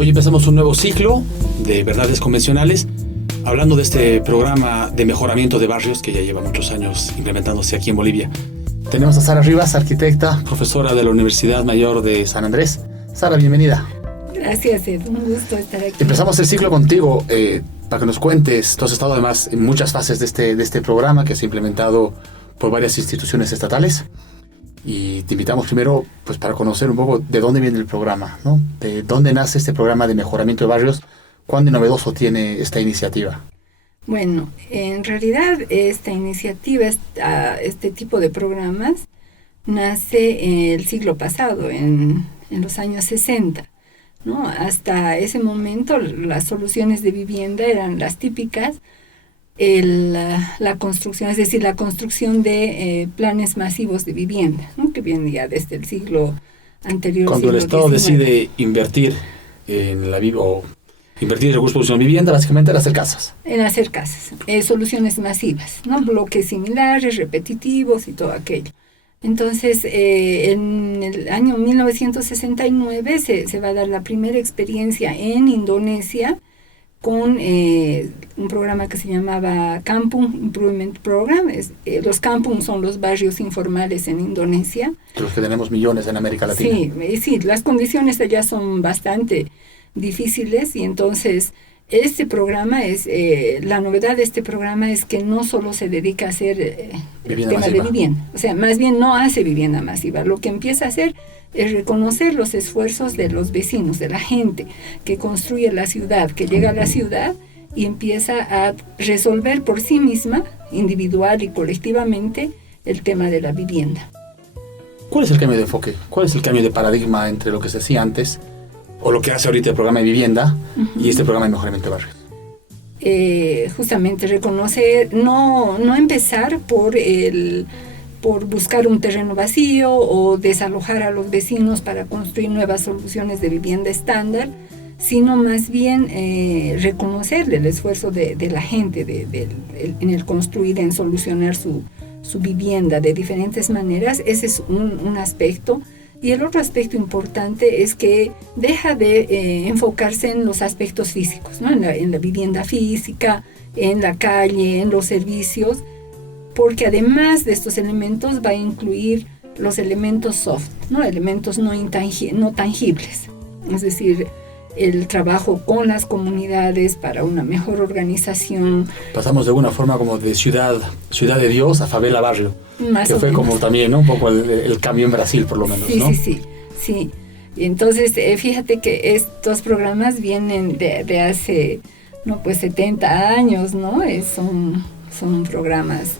Hoy empezamos un nuevo ciclo de Verdades Convencionales, hablando de este programa de mejoramiento de barrios que ya lleva muchos años implementándose aquí en Bolivia. Tenemos a Sara Rivas, arquitecta, profesora de la Universidad Mayor de San Andrés. Sara, bienvenida. Gracias, Ed. Un gusto estar aquí. Empezamos el ciclo contigo para que nos cuentes. Tú has estado además en muchas fases de este programa que se ha implementado por varias instituciones estatales. Y te invitamos primero pues, para conocer un poco de dónde viene el programa, ¿no? De dónde nace este programa de mejoramiento de barrios, cuán de novedoso tiene esta iniciativa. Bueno, en realidad esta iniciativa, este tipo de programas, nace el siglo pasado, en los años 60, ¿no? Hasta ese momento las soluciones de vivienda eran las típicas, la construcción, es decir, la construcción de planes masivos de vivienda, ¿no? Que viene ya desde el siglo anterior. Cuando el Estado decide invertir en la o invertir recursos de producción de vivienda, básicamente en hacer casas. En hacer casas, soluciones masivas, ¿no? Bloques similares, repetitivos y todo aquello. Entonces, en el año 1969 se va a dar la primera experiencia en Indonesia con un programa que se llamaba Kampung Improvement Program. Los kampung son los barrios informales en Indonesia. De los que tenemos millones en América Latina. Sí, las condiciones allá son bastante difíciles y entonces este programa la novedad de este programa es que no solo se dedica a hacer el tema masiva de vivienda, o sea, más bien no hace vivienda masiva, lo que empieza a hacer es reconocer los esfuerzos de los vecinos, de la gente que construye la ciudad, que llega a la ciudad y empieza a resolver por sí misma, individual y colectivamente, el tema de la vivienda. ¿Cuál es el cambio de enfoque? ¿Cuál es el cambio de paradigma entre lo que se hacía antes o lo que hace ahorita el programa de vivienda y este programa de mejoramiento de barrios? Justamente reconocer, no empezar por buscar un terreno vacío o desalojar a los vecinos para construir nuevas soluciones de vivienda estándar, sino más bien reconocerle el esfuerzo de la gente en el construir, en solucionar su vivienda de diferentes maneras. Ese es un aspecto. Y el otro aspecto importante es que deja de enfocarse en los aspectos físicos, ¿no? En la vivienda física, en la calle, en los servicios, porque además de estos elementos va a incluir los elementos soft, ¿no? Elementos no tangibles, es decir, el trabajo con las comunidades para una mejor organización. Pasamos de alguna forma como de ciudad de Dios a favela barrio, más que fue como también, ¿no? Un poco el cambio en Brasil, por lo menos, ¿no? Sí. Y entonces, fíjate que estos programas vienen de hace, 70 años, ¿no? Son programas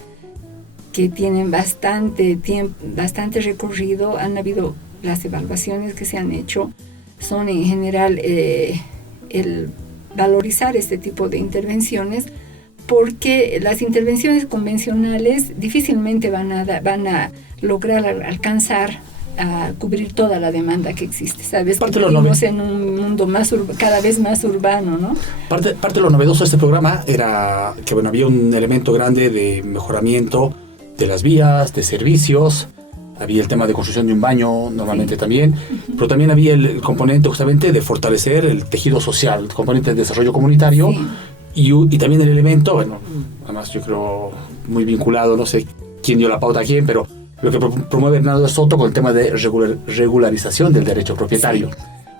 que tienen bastante tiempo, bastante recorrido. Han habido las evaluaciones que se han hecho, son en general el valorizar este tipo de intervenciones, porque las intervenciones convencionales difícilmente van a lograr alcanzar a cubrir toda la demanda que existe, ¿sabes? Que vivimos en un mundo cada vez más urbano, ¿no? Parte de lo novedoso de este programa era que había un elemento grande de mejoramiento de las vías, de servicios. Había el tema de construcción de un baño, normalmente también, pero también había el componente justamente de fortalecer el tejido social, el componente de desarrollo comunitario, y también el elemento, además yo creo muy vinculado, no sé quién dio la pauta a quién, pero lo que promueve Hernando de Soto con el tema de regularización del derecho propietario.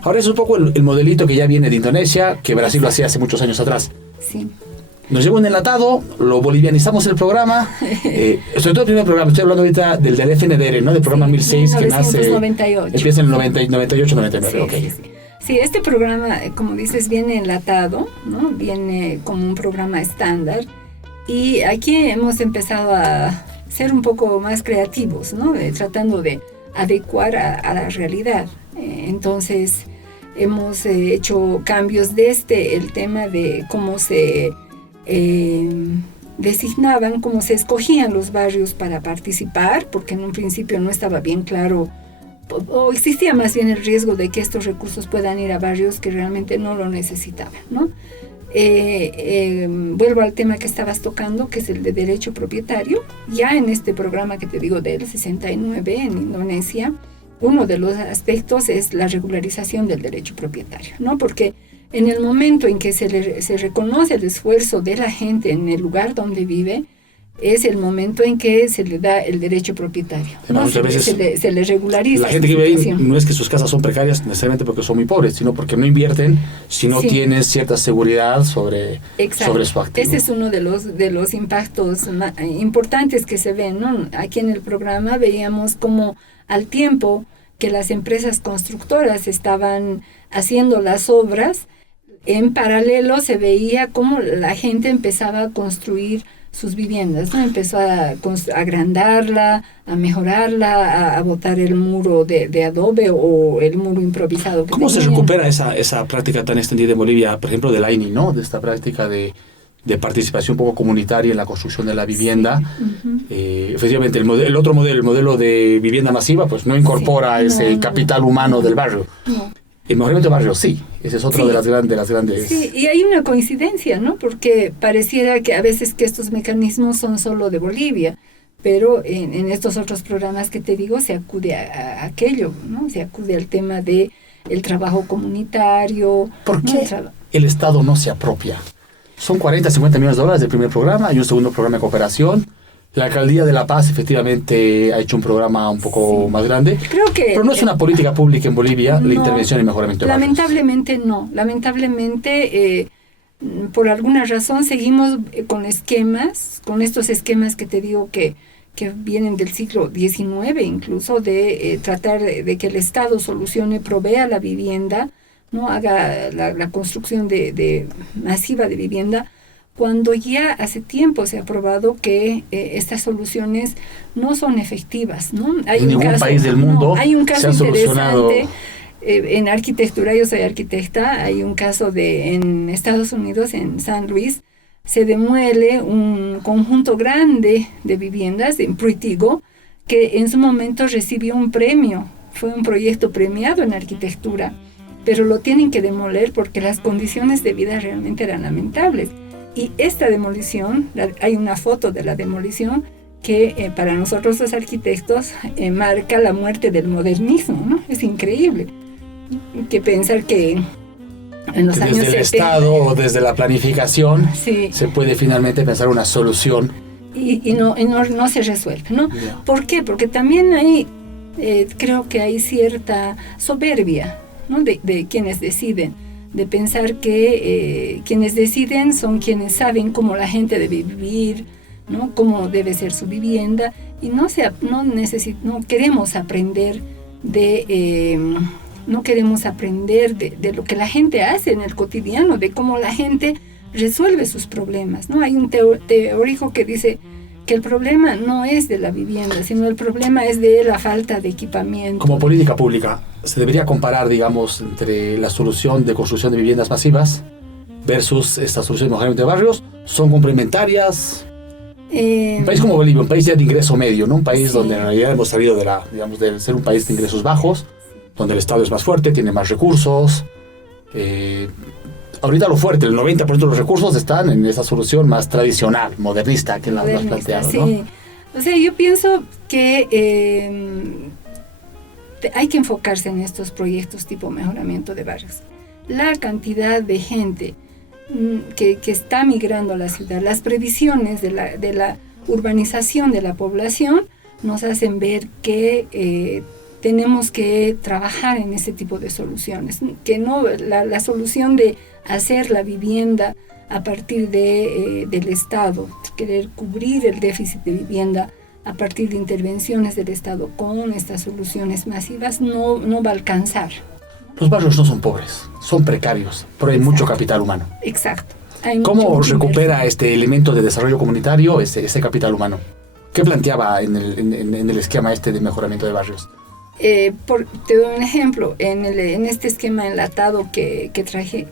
Ahora es un poco el modelito que ya viene de Indonesia, que Brasil lo hacía hace muchos años atrás. Sí. Nos llegó un enlatado, lo bolivianizamos el programa, sobre todo el primer programa, estoy hablando ahorita del FNDR, ¿no? Del programa 1006 que nace, empieza en el 98, 99, ok. Sí, este programa, como dices, viene enlatado, ¿no? Viene como un programa estándar, y aquí hemos empezado a ser un poco más creativos, ¿no? Tratando de adecuar a la realidad. Entonces, hemos hecho cambios desde el tema de cómo se designaban, cómo se escogían los barrios para participar, porque en un principio no estaba bien claro, o existía más bien el riesgo de que estos recursos puedan ir a barrios que realmente no lo necesitaban, ¿no? Vuelvo al tema que estabas tocando, que es el de derecho propietario. Ya en este programa que te digo del 69 en Indonesia, uno de los aspectos es la regularización del derecho propietario, ¿no? Porque en el momento en que se reconoce el esfuerzo de la gente en el lugar donde vive, es el momento en que se le da el derecho propietario, ¿no? Muchas veces se le regulariza. La gente que vive ahí no es que sus casas son precarias necesariamente porque son muy pobres, sino porque no invierten, si no tienen cierta seguridad sobre su activo. Ese es uno de los impactos importantes que se ven, ¿no? Aquí en el programa veíamos como al tiempo que las empresas constructoras estaban haciendo las obras, en paralelo se veía cómo la gente empezaba a construir sus viviendas, ¿no? Empezó a agrandarla, a mejorarla, a botar el muro de adobe o el muro improvisado. ¿Cómo se recupera esa práctica tan extendida en Bolivia, por ejemplo, del AINI, ¿no? De esta práctica de participación un poco comunitaria en la construcción de la vivienda? Sí. Efectivamente, el otro modelo, el modelo de vivienda masiva, pues no incorpora ese capital humano del barrio. No. El mejoramiento de barrio, sí. Ese es otro de las grandes... Sí, y hay una coincidencia, ¿no? Porque pareciera que a veces que estos mecanismos son solo de Bolivia, pero en estos otros programas que te digo se acude a aquello, ¿no? Se acude al tema de el trabajo comunitario. ¿Por qué el Estado no se apropia? Son 40, 50 millones de dólares del primer programa y un segundo programa de cooperación. La Alcaldía de La Paz efectivamente ha hecho un programa un poco más grande. Creo que, pero no es una política pública en Bolivia la intervención y mejoramiento de barrios. Lamentablemente no. Lamentablemente, por alguna razón, seguimos con estos esquemas que te digo que vienen del siglo XIX, incluso de tratar de que el Estado provea la vivienda, no haga la construcción masiva de vivienda, cuando ya hace tiempo se ha probado que estas soluciones no son efectivas, ¿no? En ningún país del mundo hay un caso se ha solucionado. En arquitectura, yo soy arquitecta, hay un caso en Estados Unidos, en San Luis, se demuele un conjunto grande de viviendas en Pruitigo, que en su momento recibió un premio, fue un proyecto premiado en arquitectura, pero lo tienen que demoler porque las condiciones de vida realmente eran lamentables. Y esta demolición, hay una foto de la demolición que para nosotros los arquitectos marca la muerte del modernismo, ¿no? Es increíble que pensar que en los años 70... Desde el Estado o desde la planificación se puede finalmente pensar una solución. Y no se resuelve, ¿no? Yeah. ¿Por qué? Porque también hay, creo que hay cierta soberbia, ¿no? de quienes deciden, de pensar que quienes deciden son quienes saben cómo la gente debe vivir, ¿no? Cómo debe ser su vivienda, y no queremos aprender de lo que la gente hace en el cotidiano, de cómo la gente resuelve sus problemas, ¿no? Hay un teórico que dice que el problema no es de la vivienda, sino el problema es de la falta de equipamiento. Como política pública, ¿se debería comparar, digamos, entre la solución de construcción de viviendas masivas versus esta solución de mejoramiento de barrios? ¿Son complementarias? Un país como Bolivia, un país ya de ingreso medio, ¿no? Un país donde en realidad hemos salido de ser un país de ingresos bajos, donde el Estado es más fuerte, tiene más recursos. Ahorita lo fuerte, el 90% de los recursos están en esa solución más tradicional, modernista, que la has planteado, ¿no? Sí. O sea, yo pienso que hay que enfocarse en estos proyectos tipo mejoramiento de barrios. La cantidad de gente que está migrando a la ciudad, las previsiones de la urbanización de la población nos hacen ver que tenemos que trabajar en ese tipo de soluciones, que no la solución de hacer la vivienda a partir del Estado, querer cubrir el déficit de vivienda a partir de intervenciones del Estado con estas soluciones masivas no va a alcanzar. Los barrios no son pobres, son precarios, pero hay mucho capital humano. Exacto. ¿Cómo recupera este elemento de desarrollo comunitario ese capital humano? ¿Qué planteaba en el esquema de mejoramiento de barrios? Te doy un ejemplo. En este esquema enlatado que traje,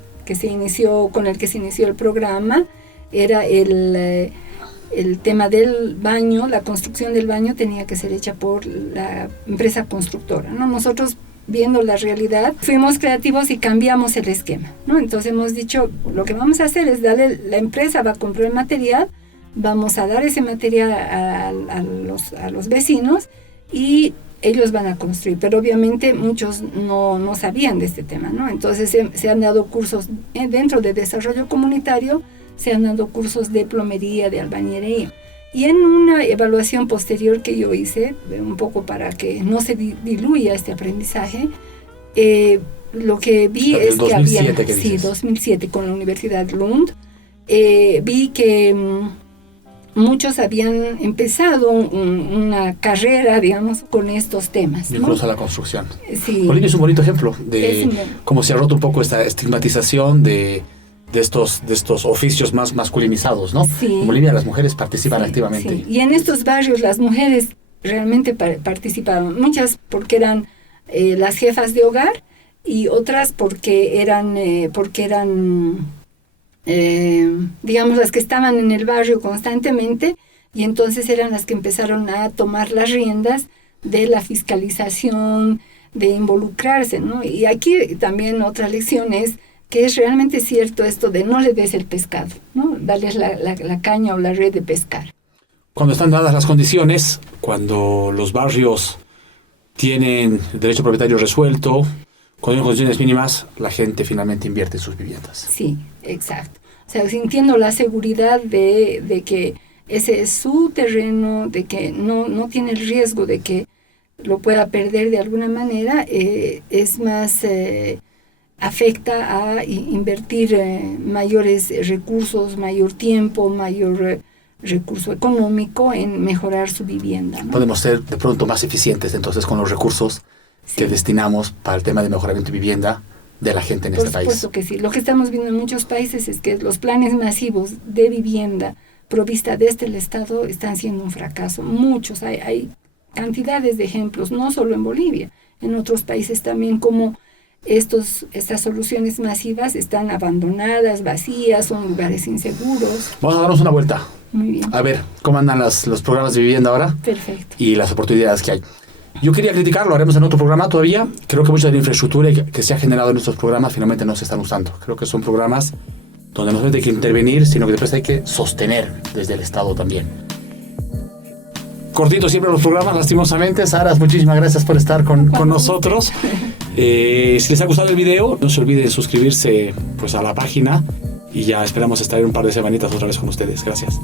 con el que se inició el programa, era el tema del baño. La construcción del baño tenía que ser hecha por la empresa constructora, ¿no? Nosotros, viendo la realidad, fuimos creativos y cambiamos el esquema, ¿no? Entonces hemos dicho, lo que vamos a hacer es la empresa va a comprar el material, vamos a dar ese material a los vecinos, y ellos van a construir, pero obviamente muchos no sabían de este tema, ¿no? Entonces se han dado cursos dentro de desarrollo comunitario, se han dado cursos de plomería, de albañilería. Y en una evaluación posterior que yo hice, un poco para que no se diluya este aprendizaje, lo que vi es que había... Sí, 2007, con la Universidad Lund, vi que muchos habían empezado una carrera, digamos, con estos temas, ¿no? Incluso a la construcción. Sí. Bolivia es un bonito ejemplo de cómo se ha roto un poco esta estigmatización de estos oficios más masculinizados, ¿no? Sí. En Bolivia las mujeres participan activamente. Sí. Y en estos barrios las mujeres realmente participaban, muchas porque eran las jefas de hogar y otras porque eran digamos, las que estaban en el barrio constantemente, y entonces eran las que empezaron a tomar las riendas de la fiscalización, de involucrarse, ¿no? Y aquí también otra lección es que es realmente cierto esto de no le des el pescado, ¿no? Darles la caña o la red de pescar. Cuando están dadas las condiciones, cuando los barrios tienen el derecho propietario resuelto, cuando hay condiciones mínimas, la gente finalmente invierte en sus viviendas. Sí, exacto. O sea, sintiendo la seguridad de que ese es su terreno, de que no tiene el riesgo de que lo pueda perder de alguna manera, es más, afecta a invertir mayores recursos, mayor tiempo, mayor recurso económico en mejorar su vivienda, ¿no? Podemos ser de pronto más eficientes entonces con los recursos que destinamos para el tema de mejoramiento de vivienda de la gente en este país. Por supuesto que sí. Lo que estamos viendo en muchos países es que los planes masivos de vivienda provista desde el Estado están siendo un fracaso. Muchos, hay cantidades de ejemplos, no solo en Bolivia, en otros países también, como estas soluciones masivas están abandonadas, vacías, son lugares inseguros. Vamos a darnos una vuelta. Muy bien. A ver, ¿cómo andan los programas de vivienda ahora? Perfecto. Y las oportunidades que hay. Yo quería criticar, lo haremos en otro programa todavía. Creo que mucha de la infraestructura que se ha generado en estos programas finalmente no se están usando. Creo que son programas donde no solamente hay que intervenir, sino que después hay que sostener desde el Estado también. Cortito siempre los programas, lastimosamente. Saras, muchísimas gracias por estar con nosotros. Si les ha gustado el video, no se olviden suscribirse pues, a la página y ya esperamos estar en un par de semanitas otra vez con ustedes. Gracias.